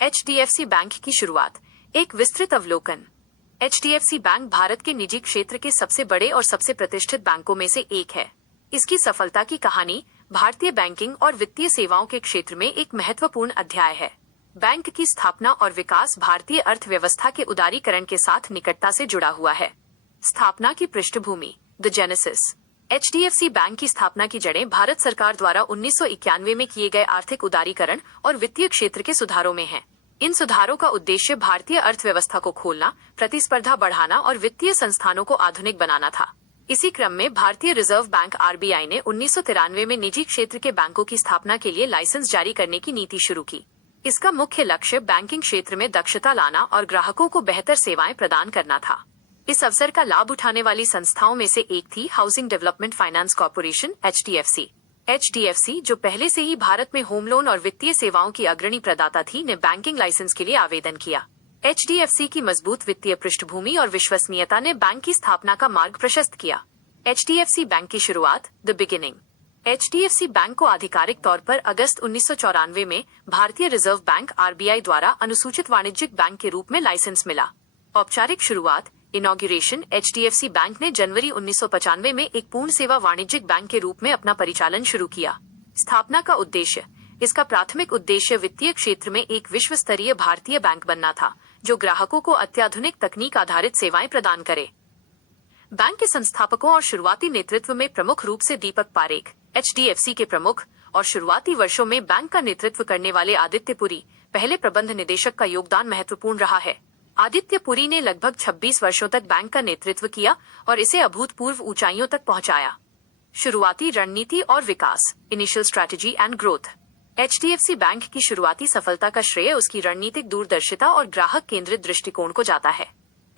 HDFC bank की शुरुआत। एक विस्तृत अवलोकन। एचडीएफसी बैंक भारत के निजी क्षेत्र के सबसे बड़े और सबसे प्रतिष्ठित बैंकों में से एक है। इसकी सफलता की कहानी भारतीय बैंकिंग और वित्तीय सेवाओं के क्षेत्र में एक महत्वपूर्ण अध्याय है। बैंक की स्थापना और विकास भारतीय अर्थव्यवस्था के उदारीकरण के साथ निकटता से जुड़ा हुआ है। स्थापना की पृष्ठभूमि, द जेनेसिस। एचडीएफसी बैंक की स्थापना की जड़ें भारत सरकार द्वारा 1991 में किए गए आर्थिक उदारीकरण और वित्तीय क्षेत्र के सुधारों में हैं। इन सुधारों का उद्देश्य भारतीय अर्थव्यवस्था को खोलना, प्रतिस्पर्धा बढ़ाना और वित्तीय संस्थानों को आधुनिक बनाना था। इसी क्रम में भारतीय रिजर्व बैंक आरबीआई ने 1993 में निजी क्षेत्र के बैंकों की स्थापना के लिए लाइसेंस जारी करने की नीति शुरू की। इसका मुख्य लक्ष्य बैंकिंग क्षेत्र में दक्षता लाना और ग्राहकों को बेहतर सेवाएं प्रदान करना था। इस अवसर का लाभ उठाने वाली संस्थाओं में से एक थी housing development finance corporation HDFC. HDFC, जो पहले से ही भारत में होम लोन और वित्तीय सेवाओं की अग्रणी प्रदाता थी, ने बैंकिंग लाइसेंस के लिए आवेदन किया। एचडीएफसी की मजबूत वित्तीय पृष्ठभूमि और विश्वसनीयता ने बैंक की स्थापना का मार्ग प्रशस्त किया। एचडीएफसी बैंक की शुरुआत, द बिगिनिंग। एचडीएफसी बैंक को आधिकारिक तौर पर अगस्त 1994 में भारतीय रिजर्व बैंक आरबीआई द्वारा अनुसूचित वाणिज्यिक बैंक के रूप में लाइसेंस मिला। औपचारिक शुरुआत, इनॉग्रेशन। एचडीएफसी बैंक ने जनवरी 1995 में एक पूर्ण सेवा वाणिज्यिक बैंक के रूप में अपना परिचालन शुरू किया। स्थापना का उद्देश्य। इसका प्राथमिक उद्देश्य वित्तीय क्षेत्र में एक विश्व स्तरीय भारतीय बैंक बनना था, जो ग्राहकों को अत्याधुनिक तकनीक आधारित सेवाएं प्रदान करे। बैंक के संस्थापकों और शुरुआती नेतृत्व में प्रमुख रूप से दीपक पारेख, एचडीएफसी के प्रमुख, और शुरुआती वर्षों में बैंक का नेतृत्व करने वाले आदित्य पुरी, पहले प्रबंध निदेशक, का योगदान महत्वपूर्ण रहा है। आदित्य पुरी ने लगभग 26 वर्षों तक बैंक का नेतृत्व किया और इसे अभूतपूर्व ऊंचाइयों तक पहुंचाया। शुरुआती रणनीति और विकास, initial strategy and growth. HDFC bank की शुरुआती सफलता का श्रेय उसकी रणनीतिक दूरदर्शिता और ग्राहक केंद्रित दृष्टिकोण को जाता है।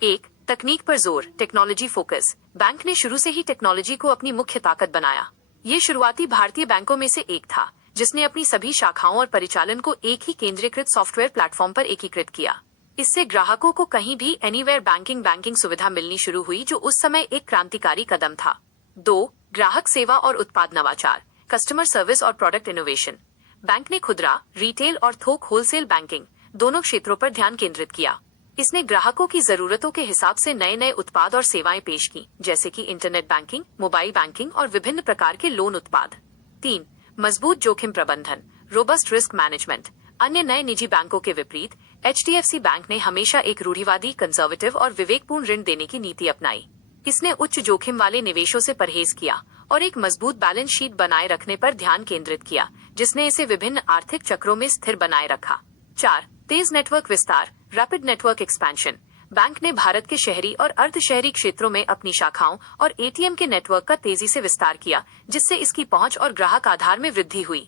1. तकनीक पर जोर, टेक्नोलॉजी फोकस। बैंक ने शुरू से ही टेक्नोलॉजी को अपनी मुख्य ताकत बनाया। ये शुरुआती भारतीय बैंकों में से एक था जिसने अपनी सभी शाखाओं और परिचालन को एक ही केंद्रीकृत सॉफ्टवेयर प्लेटफॉर्म पर एकीकृत किया। इससे ग्राहकों को कहीं भी एनीवेयर बैंकिंग सुविधा मिलनी शुरू हुई, जो उस समय एक क्रांतिकारी कदम था। 2. ग्राहक सेवा और उत्पाद नवाचार, कस्टमर सर्विस और प्रोडक्ट इनोवेशन। बैंक ने खुदरा, रिटेल और थोक होलसेल बैंकिंग दोनों क्षेत्रों पर ध्यान केंद्रित किया। इसने ग्राहकों की जरूरतों के हिसाब से नए नए उत्पाद और सेवाएं पेश की, जैसे कि इंटरनेट बैंकिंग, मोबाइल बैंकिंग और विभिन्न प्रकार के लोन उत्पाद। 3. मजबूत जोखिम प्रबंधन, रोबस्ट रिस्क मैनेजमेंट। अन्य नए निजी बैंकों के विपरीत एचडीएफसी बैंक ने हमेशा एक रूढ़िवादी, कंजर्वेटिव और विवेकपूर्ण ऋण देने की नीति अपनाई। इसने उच्च जोखिम वाले निवेशों से परहेज किया और एक मजबूत बैलेंस शीट बनाए रखने पर ध्यान केंद्रित किया, जिसने इसे विभिन्न आर्थिक चक्रों में स्थिर बनाए रखा। 4. तेज नेटवर्क विस्तार, रैपिड नेटवर्क एक्सपेंशन। बैंक ने भारत के शहरी और अर्ध शहरी क्षेत्रों में अपनी शाखाओं और एटीएम के नेटवर्क का तेजी से विस्तार किया, जिससे इसकी पहुंच और ग्राहक आधार में वृद्धि हुई।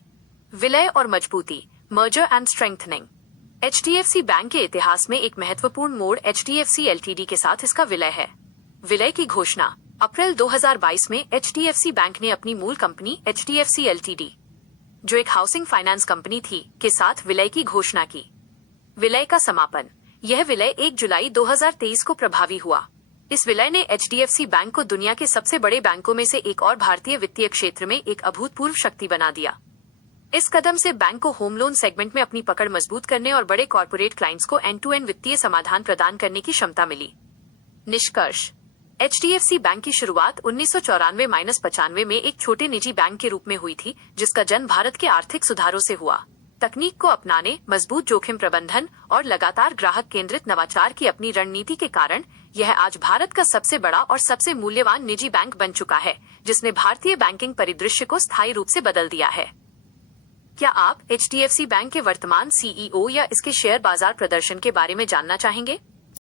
विलय और मजबूती, merger and strengthening. HDFC bank के इतिहास में एक महत्वपूर्ण मोड़ एचडीएफसी एलटीडी के साथ इसका विलय है। विलय की घोषणा, अप्रैल 2022 में एचडीएफसी बैंक ने अपनी मूल कंपनी एचडीएफसी एलटीडी, जो एक हाउसिंग फाइनेंस कंपनी थी, के साथ विलय की घोषणा की। विलय का समापन। यह विलय 1 जुलाई 2023 को प्रभावी हुआ। इस विलय ने एचडीएफसी बैंक को दुनिया के सबसे बड़े बैंकों में से एक और भारतीय वित्तीय क्षेत्र में एक अभूतपूर्व शक्ति बना दिया। इस कदम से बैंक को होम लोन सेगमेंट में अपनी पकड़ मजबूत करने और बड़े कॉर्पोरेट क्लाइंट्स को एंड टू एंड वित्तीय समाधान प्रदान करने की क्षमता मिली। निष्कर्ष। एचडीएफसी बैंक की शुरुआत 1994-95 में एक छोटे निजी बैंक के रूप में हुई थी, जिसका जन्म भारत के आर्थिक सुधारों से हुआ। तकनीक को अपनाने, मजबूत जोखिम प्रबंधन और लगातार ग्राहक केंद्रित नवाचार की अपनी रणनीति के कारण यह आज भारत का सबसे बड़ा और सबसे मूल्यवान निजी बैंक बन चुका है, जिसने भारतीय बैंकिंग परिदृश्य को स्थायी रूप से बदल दिया है। क्या आप एचडीएफसी बैंक के वर्तमान सीईओ या इसके शेयर बाजार प्रदर्शन के बारे में जानना चाहेंगे?